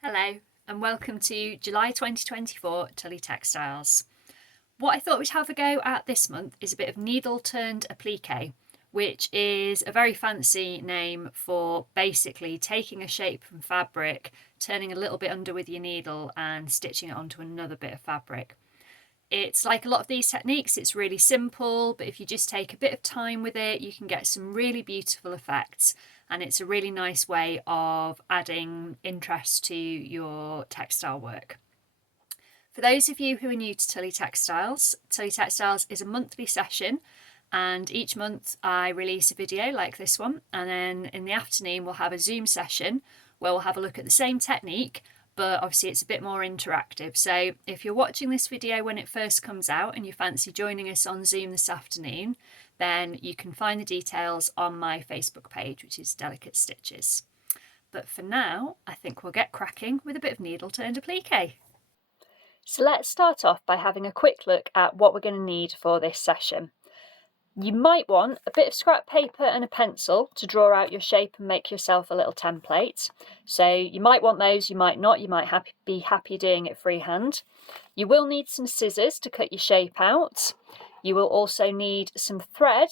Hello and welcome to July 2024 Tullie Textiles. What I thought we'd have a go at this month is a bit of needle turned applique, which is a very fancy name for basically taking a shape from fabric, turning a little bit under with your needle and stitching it onto another bit of fabric. It's like a lot of these techniques, it's really simple, but if you just take a bit of time with it, you can get some really beautiful effects. And it's a really nice way of adding interest to your textile work. For those of you who are new to Tullie Textiles is a monthly session, and each month I release a video like this one, and then in the afternoon we'll have a Zoom session where we'll have a look at the same technique, but obviously it's a bit more interactive. So if you're watching this video when it first comes out and you fancy joining us on Zoom this afternoon, then you can find the details on my Facebook page, which is Delicate Stitches. But for now, I think we'll get cracking with a bit of needle turned applique. So let's start off by having a quick look at what we're going to need for this session. You might want a bit of scrap paper and a pencil to draw out your shape and make yourself a little template. So you might want those, you might not, you might be happy doing it freehand. You will need some scissors to cut your shape out. You will also need some thread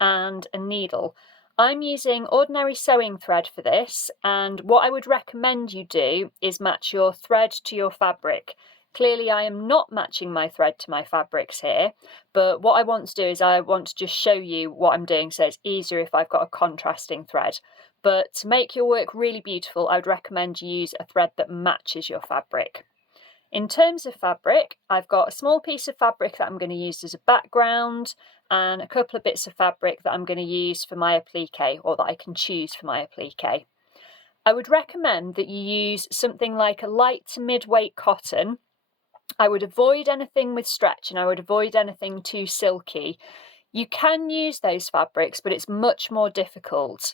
and a needle. I'm using ordinary sewing thread for this, and what I would recommend you do is match your thread to your fabric. Clearly I am not matching my thread to my fabrics here, but what I want to do is I want to just show you what I'm doing so it's easier if I've got a contrasting thread. But to make your work really beautiful, I would recommend you use a thread that matches your fabric. In terms of fabric, I've got a small piece of fabric that I'm going to use as a background and a couple of bits of fabric that I'm going to use for my applique, or that I can choose for my applique. I would recommend that you use something like a light to mid-weight cotton. I would avoid anything with stretch and I would avoid anything too silky. You can use those fabrics, but it's much more difficult.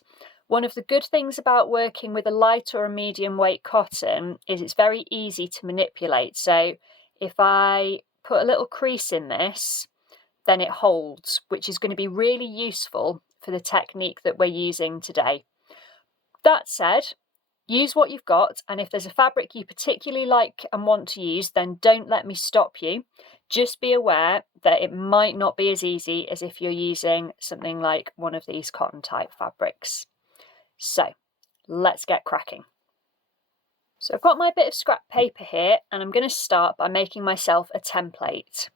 One of the good things about working with a light or a medium weight cotton is it's very easy to manipulate. So if I put a little crease in this, then it holds, which is going to be really useful for the technique that we're using today. That said, use what you've got, and if there's a fabric you particularly like and want to use, then don't let me stop you. Just be aware that it might not be as easy as if you're using something like one of these cotton type fabrics. So let's get cracking. So I've got my bit of scrap paper here, and I'm going to start by making myself a template.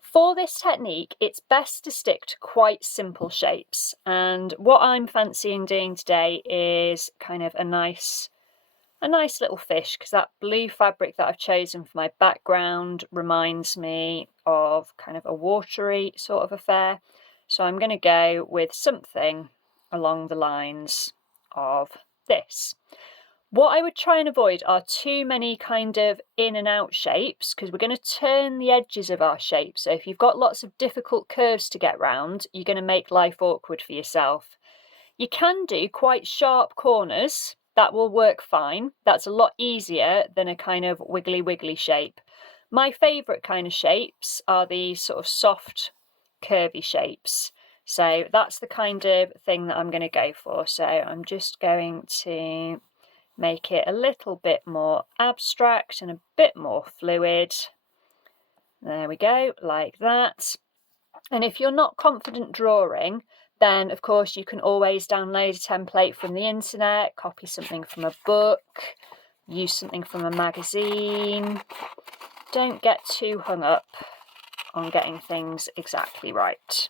For this technique, it's best to stick to quite simple shapes, and what I'm fancying doing today is kind of a nice little fish, because that blue fabric that I've chosen for my background reminds me of kind of a watery sort of affair. So I'm going to go with something along the lines of this. What I would try and avoid are too many kind of in and out shapes, because we're going to turn the edges of our shape. So if you've got lots of difficult curves to get round, you're going to make life awkward for yourself. You can do quite sharp corners. That will work fine. That's a lot easier than a kind of wiggly shape. My favourite kind of shapes are these sort of soft, curvy shapes. So that's the kind of thing that I'm going to go for. So I'm just going to make it a little bit more abstract and a bit more fluid. There we go, like that. And if you're not confident drawing, then of course you can always download a template from the internet, copy something from a book, use something from a magazine. Don't get too hung up on getting things exactly right.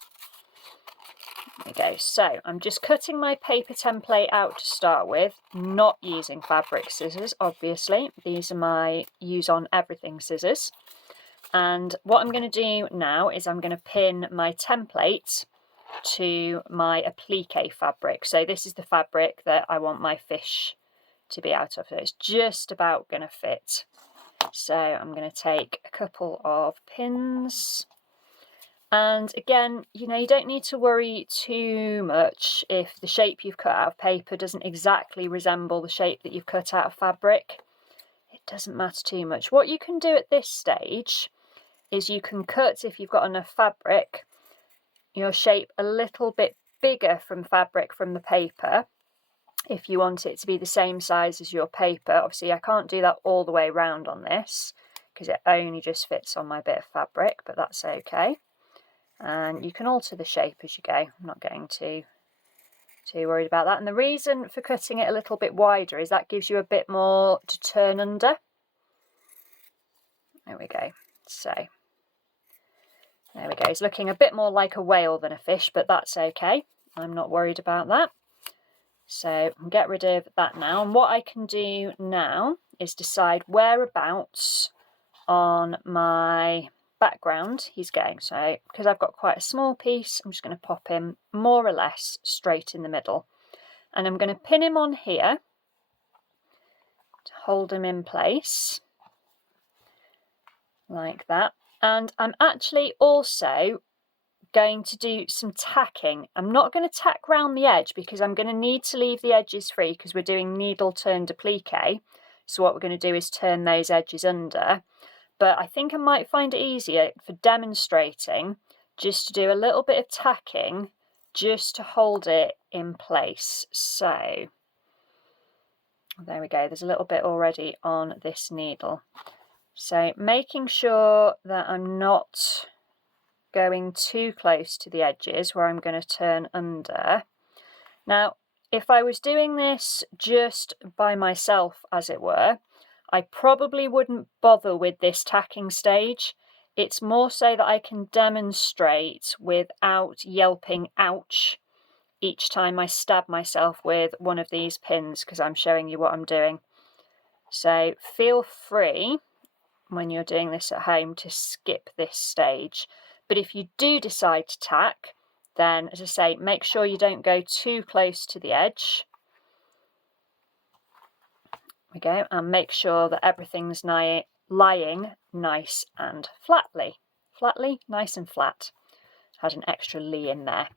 There we go. So I'm just cutting my paper template out to start with, not using fabric scissors, obviously. These are my use on everything scissors. And what I'm going to do now is I'm going to pin my template to my applique fabric. So this is the fabric that I want my fish to be out of. So it's just about going to fit. So I'm going to take a couple of pins. And again, you don't need to worry too much if the shape you've cut out of paper doesn't exactly resemble the shape that you've cut out of fabric. It doesn't matter too much. What you can do at this stage is you can cut, if you've got enough fabric, your shape a little bit bigger from fabric from the paper, if you want it to be the same size as your paper. Obviously I can't do that all the way around on this because it only just fits on my bit of fabric, but that's okay. And you can alter the shape as you go. I'm not getting too worried about that. And the reason for cutting it a little bit wider is that gives you a bit more to turn under. There we go. So there we go. It's looking a bit more like a whale than a fish, but that's okay. I'm not worried about that. So get rid of that now. And what I can do now is decide whereabouts on my background he's going. So because I've got quite a small piece, I'm just going to pop him more or less straight in the middle. And I'm going to pin him on here to hold him in place like that. And I'm actually also going to do some tacking. I'm not going to tack round the edge because I'm going to need to leave the edges free because we're doing needle turned applique. So what we're going to do is turn those edges under. But I think I might find it easier for demonstrating just to do a little bit of tacking just to hold it in place. So there we go. There's a little bit already on this needle. So making sure that I'm not going too close to the edges where I'm going to turn under. Now, if I was doing this just by myself, as it were, I probably wouldn't bother with this tacking stage. It's more so that I can demonstrate without yelping ouch each time I stab myself with one of these pins because I'm showing you what I'm doing. So feel free when you're doing this at home to skip this stage. But if you do decide to tack, then, as I say, make sure you don't go too close to the edge. There we go, and make sure that everything's lying nice and flatly. Flatly, nice and flat. Had an extra lee in there.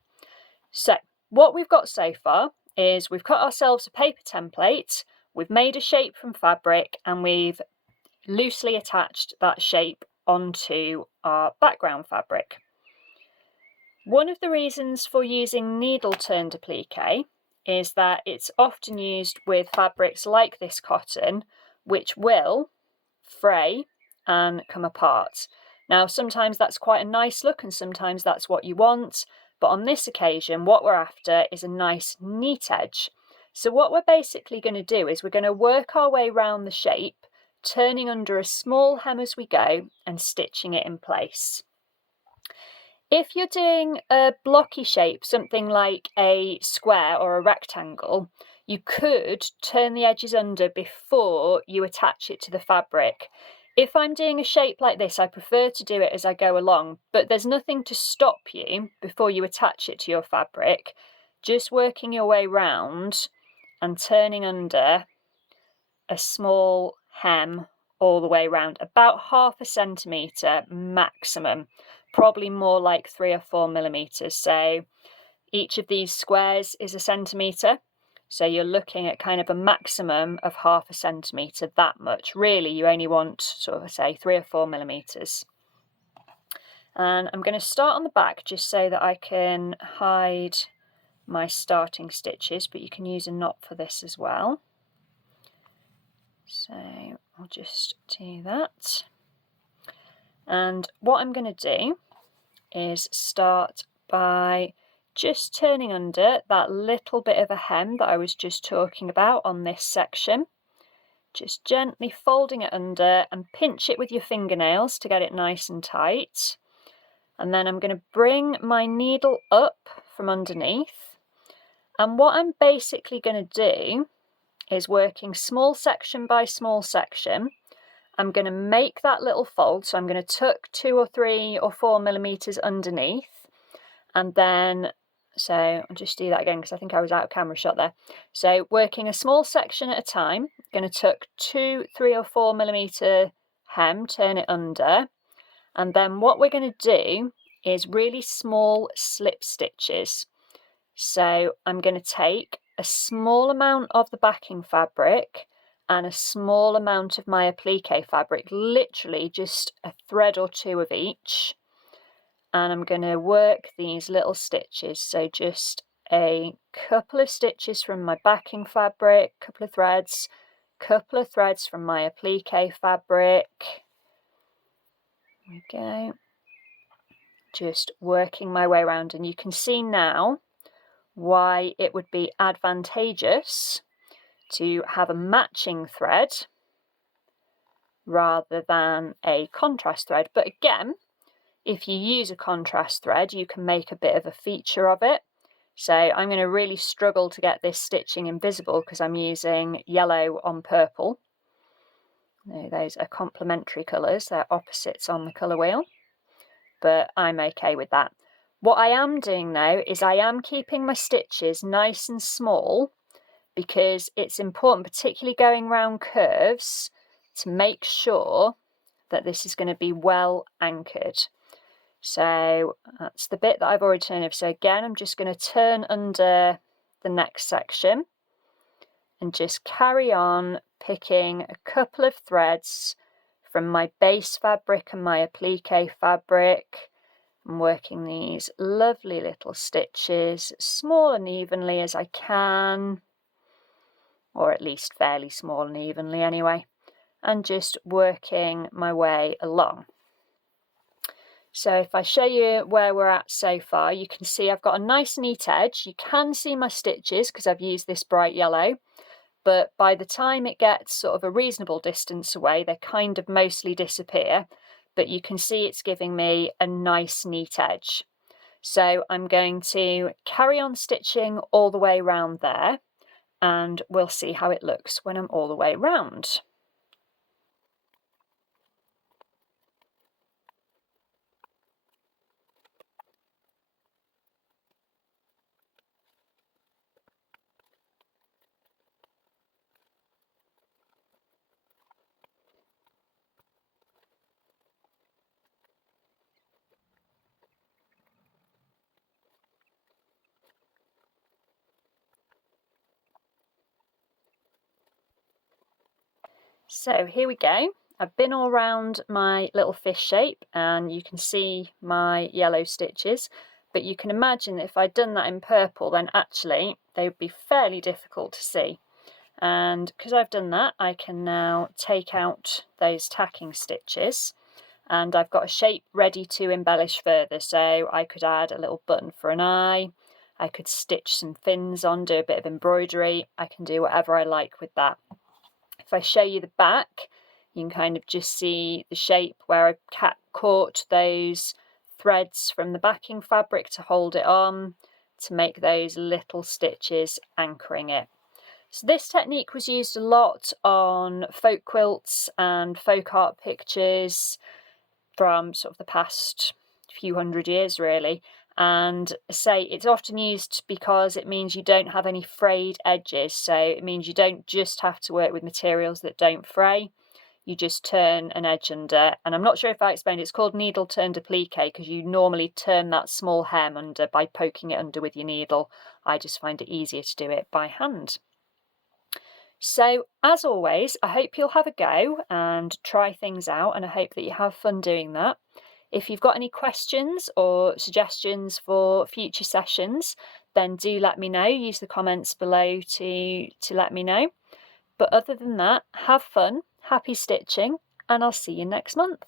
So, what we've got so far is we've cut ourselves a paper template, we've made a shape from fabric, and we've loosely attached that shape onto our background fabric. One of the reasons for using needle turned applique is that it's often used with fabrics like this cotton, which will fray and come apart. Now, sometimes that's quite a nice look and sometimes that's what you want, but on this occasion, what we're after is a nice neat edge. So what we're basically going to do is we're going to work our way around the shape, turning under a small hem as we go and stitching it in place. If you're doing a blocky shape, something like a square or a rectangle, you could turn the edges under before you attach it to the fabric. If I'm doing a shape like this, I prefer to do it as I go along, but there's nothing to stop you before you attach it to your fabric. Just working your way round and turning under a small hem all the way around, about 1/2 centimetre maximum, probably more like 3 or 4 millimetres. So each of these squares is a centimetre, so you're looking at kind of a maximum of 1/2 centimetre, that much. Really, you only want sort of, say, 3 or 4 millimetres. And I'm going to start on the back just so that I can hide my starting stitches, but you can use a knot for this as well. So I'll just do that. And what I'm going to do is start by just turning under that little bit of a hem that I was just talking about on this section. Just gently folding it under and pinch it with your fingernails to get it nice and tight. And then I'm going to bring my needle up from underneath. And what I'm basically going to do is, working small section by small section, I'm going to make that little fold. So I'm going to tuck 2 or 3 or 4 millimetres underneath. And then, so I'll just do that again because I think I was out of camera shot there. So working a small section at a time, going to tuck 2, 3 or 4 millimetre hem, turn it under. And then what we're going to do is really small slip stitches. So I'm going to take a small amount of the backing fabric and a small amount of my applique fabric, literally just a thread or 2 of each. And I'm going to work these little stitches, so just a couple of stitches from my backing fabric, couple of threads from my applique fabric. There we go. Just working my way around, and you can see now why it would be advantageous to have a matching thread rather than a contrast thread. But again, if you use a contrast thread, you can make a bit of a feature of it. So I'm going to really struggle to get this stitching invisible because I'm using yellow on purple. No, those are complementary colours, they're opposites on the colour wheel, but I'm okay with that. What I am doing though is I am keeping my stitches nice and small because it's important, particularly going round curves, to make sure that this is going to be well anchored. So that's the bit that I've already turned over. So again, I'm just going to turn under the next section and just carry on picking a couple of threads from my base fabric and my applique fabric. I'm working these lovely little stitches small and evenly as I can, or at least fairly small and evenly anyway, and just working my way along. So if I show you where we're at so far, you can see I've got a nice neat edge. You can see my stitches because I've used this bright yellow, but by the time it gets sort of a reasonable distance away, they kind of mostly disappear, but you can see it's giving me a nice neat edge. So I'm going to carry on stitching all the way around there, and we'll see how it looks when I'm all the way round. So here we go. I've been all round my little fish shape and you can see my yellow stitches, but you can imagine that if I'd done that in purple, then actually they would be fairly difficult to see. And because I've done that, I can now take out those tacking stitches, and I've got a shape ready to embellish further. So I could add a little button for an eye, I could stitch some fins on, do a bit of embroidery, I can do whatever I like with that. If I show you the back, you can kind of just see the shape where I caught those threads from the backing fabric to hold it on, to make those little stitches anchoring it. So this technique was used a lot on folk quilts and folk art pictures from sort of the past few hundred years really, and say it's often used because it means you don't have any frayed edges. So it means you don't just have to work with materials that don't fray, you just turn an edge under. And I'm not sure if I explained, it's called needle turned applique because you normally turn that small hem under by poking it under with your needle. I just find it easier to do it by hand. So as always, I hope you'll have a go and try things out, and I hope that you have fun doing that. If you've got any questions or suggestions for future sessions, then do let me know. Use the comments below to let me know. But other than that, have fun, happy stitching, and I'll see you next month.